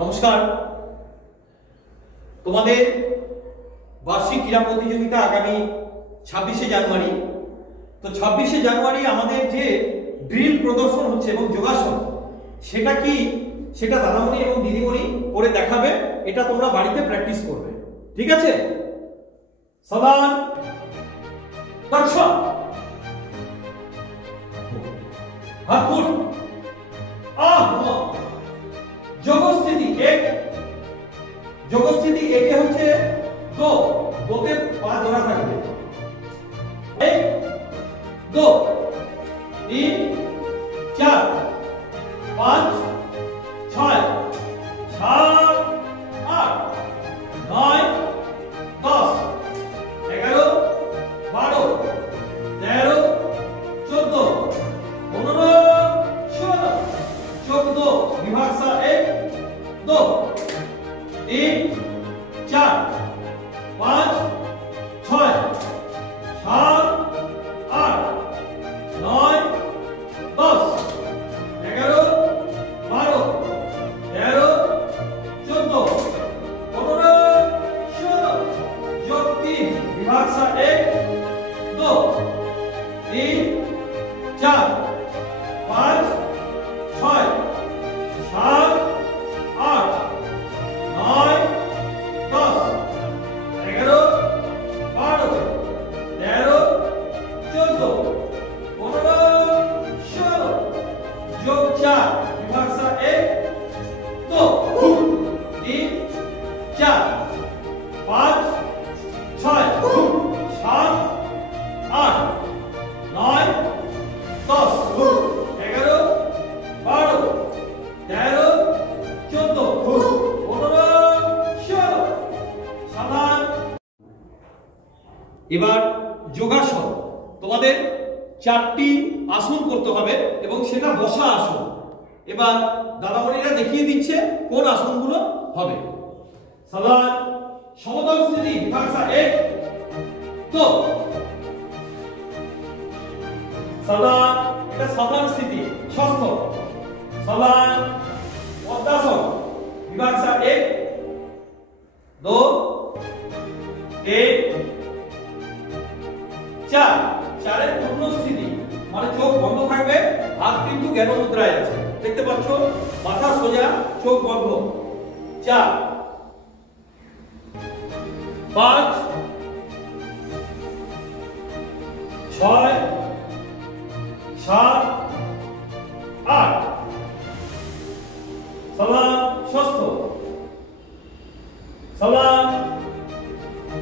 নমস্কার। তোমাদের বার্ষিক ক্রীড়া প্রতিযোগিতা আগামী 26শে জানুয়ারি। তো 26শে জানুয়ারি আমাদের যে ড্রিল প্রদর্শন হচ্ছে এবং যোগাসন, সেটা কি সেটা দাদামণি এবং দিদিমণি করে দেখাবে। এটা তোমরা বাড়িতে প্র্যাকটিস করবে, ঠিক আছে? সাবধান, দর্শন, হাত পুট, যোগস্থিতি এক। যোগস্থিতি একে হচ্ছে দো, দোতে পা জোড়া থাকবে। এক, দো, তিন, চার, পাঁচ, ছয়, সাত, আট, নয়, 10, 11, 12, 13, 14, 15, 16, 14 विभाग सा 1, 2, 3, 4, 5, 6, 7, 8, 9, 10, 11, 12, 13, 14, 15, 16, योग 3 विभाग सा 1, 2, 3, 4, 5, 6, 7, 8, 9, 10, 11, 12, 13, 14, 15, 16, योग 4 विभाग सा 1, 2, 3, 4, 5, 6, 7, 8, 9, 10, 11, 12, 13, 14, 15, 16, সাবধান। এবার যোগাসন, তোমাদের 4টি আসন করতে হবে এবং সেটা বসা আসন। এবার দাদামণিরা দেখিয়ে দিচ্ছে কোন আসনগুলো হবে। সাবধান, সমতল স্থিতি বিভাগ सा 1, 2, সাবধান, এটা সাবধান স্থিতি ষষ্ঠ। সাবধান, পদ্মাসন বিভাগ सा 1, 2, 3, 4, চারের পূর্ণ স্থিতি মানে চোখ বন্ধ থাকবে, হাত কিন্তু জ্ঞান মুদ্রায় আছে, দেখতে পাচ্ছ? মাথা সোজা, চোখ বন্ধ। 4, 5, 6, 7, 8, সাবধান, ষষ্ঠ। সাবধান,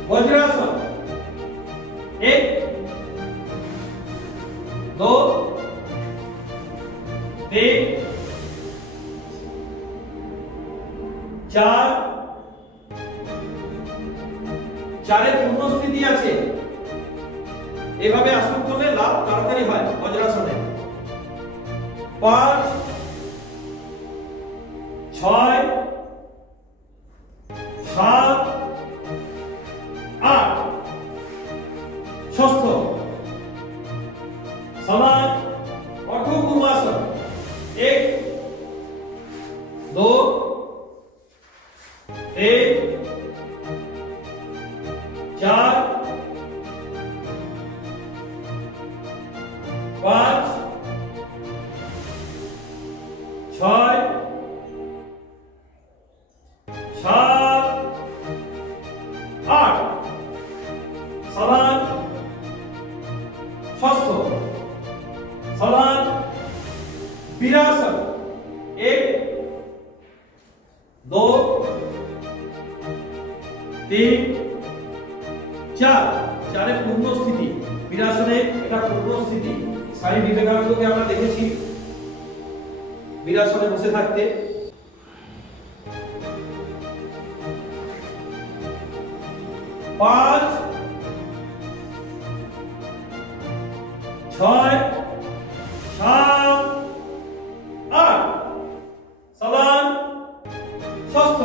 বজ্রাসন 1, 2, 3, 4, চারের পূর্ণ স্থিতি আছে। এভাবে আসন করলে লাভ তাড়াতাড়ি হয় বজ্রাসনে। 5, 6, 7, 8, ষষ্ঠ। সমান অর্ধপূর্বাসন 1, 2, 3, 4, 5, 6, 7, 8, সমান ষষ্ঠ। সমান বীরাসন 1, 2, 3, 4, চারের পূর্ণ স্থিতি। বীরাসনে এটা পূর্ণ স্থিতি। স্বামী বিবেকানন্দকে আমরা দেখেছি বীরাসনে বসে থাকতে। 5, 6, 7, 8, সমান ষষ্ঠ।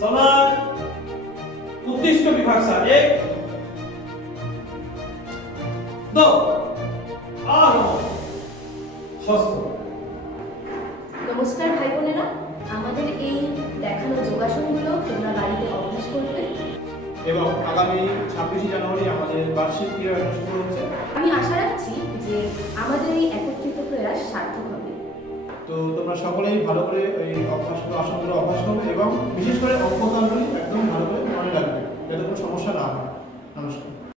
সমান উদ্দিষ্ট বিভাগ सा 1, 2, आरोहण ষষ্ঠ। নমস্কার ভাই বোনেরা, আমাদের এই এবং আগামী 26শে জানুয়ারি আমাদের বার্ষিক ক্রীড়া অনুষ্ঠিত হচ্ছে। আমি আশা রাখছি যে আমাদের এই একত্রিত প্রয়াস সার্থক হবে। তো তোমরা সকলেই ভালো করে এই আসনগুলো অভ্যাস করবে এবং বিশেষ করে অঙ্কতালগুলি একদম ভালো করে মনে রাখবে যাতে কোনো সমস্যা না হয়। নমস্কার।